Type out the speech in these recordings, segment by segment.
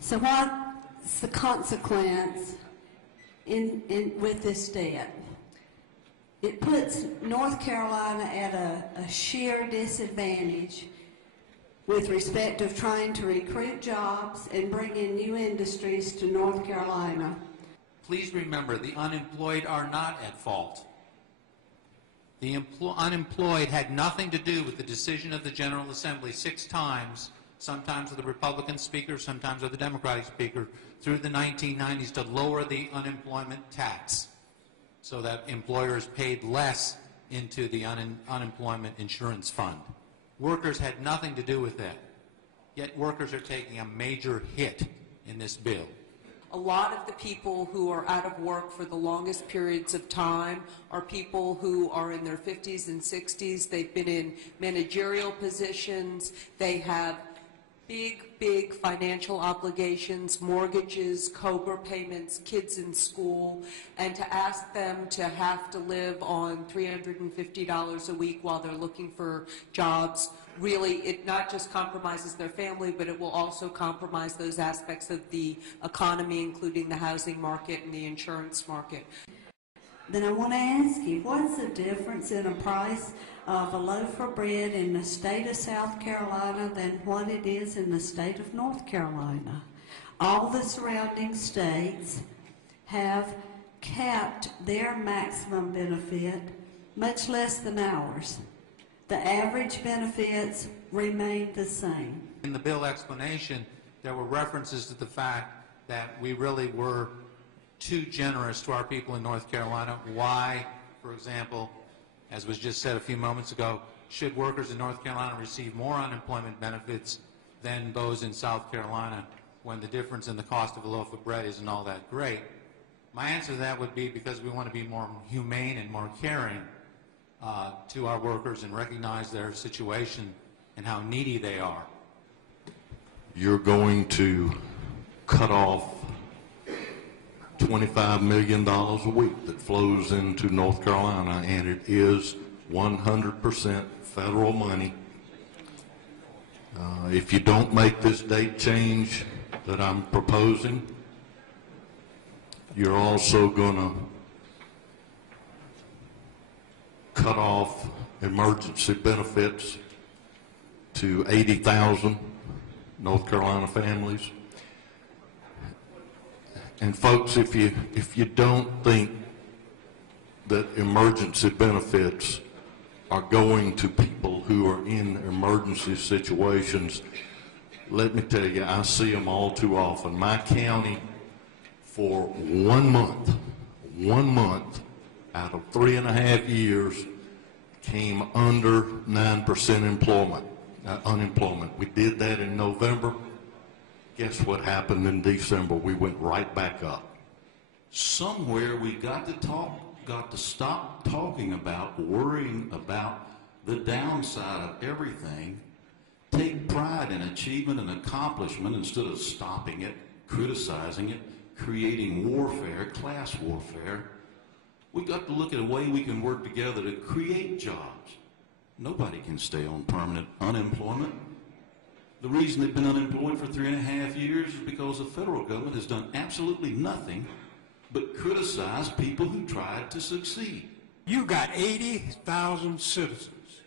So what's the consequence with this debt? It puts North Carolina at a sheer disadvantage with respect of trying to recruit jobs and bring in new industries to North Carolina. Please remember, the unemployed are not at fault. The unemployed had nothing to do with the decision of the General Assembly 6 times, sometimes with the Republican speaker, sometimes with the Democratic speaker, through the 1990s to lower the unemployment tax so that employers paid less into the unemployment insurance fund. Workers had nothing to do with that. Yet workers are taking a major hit in this bill. A lot of the people who are out of work for the longest periods of time are people who are in their 50s and 60s. They've been in managerial positions. They have big financial obligations, mortgages, COBRA payments, kids in school, and to ask them to have to live on $350 a week while they're looking for jobs, really, it not just compromises their family, but it will also compromise those aspects of the economy, including the housing market and the insurance market. Then I want to ask you, what's the difference in a price of a loaf of bread in the state of South Carolina than what it is in the state of North Carolina? All the surrounding states have capped their maximum benefit much less than ours. The average benefits remain the same. In the bill explanation, there were references to the fact that we really were too generous to our people in North Carolina. Why, for example, as was just said a few moments ago, should workers in North Carolina receive more unemployment benefits than those in South Carolina when the difference in the cost of a loaf of bread isn't all that great? My answer to that would be because we want to be more humane and more caring to our workers and recognize their situation and how needy they are. You're going to cut off $25 million a week that flows into North Carolina, and it is 100% federal money. If you don't make this date change that I'm proposing, you're also going to cut off emergency benefits to 80,000 North Carolina families. And folks, if you don't think that emergency benefits are going to people who are in emergency situations, let me tell you, I see them all too often. My county, for 1 month out of 3.5 years, came under 9% unemployment. We did that in November. Guess what happened in December? We went right back up. Somewhere we got to stop talking about worrying about the downside of everything. Take pride in achievement and accomplishment instead of stopping it, criticizing it, creating warfare, class warfare. We got to look at a way we can work together to create jobs. Nobody can stay on permanent unemployment. The reason they've been unemployed for 3.5 years is because the federal government has done absolutely nothing but criticize people who tried to succeed. You got 80,000 citizens,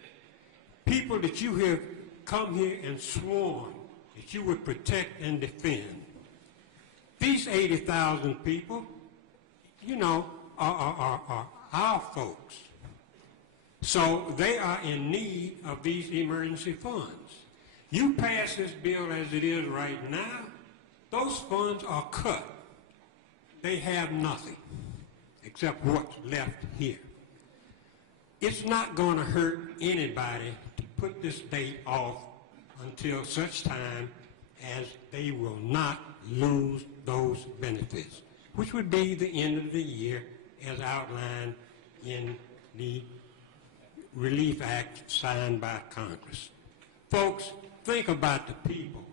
people that you have come here and sworn that you would protect and defend. These 80,000 people, you know, are our folks. So they are in need of these emergency funds. You pass this bill as it is right now, those funds are cut. They have nothing except what's left here. It's not going to hurt anybody to put this date off until such time as they will not lose those benefits, which would be the end of the year as outlined in the Relief Act signed by Congress. Folks, think about the people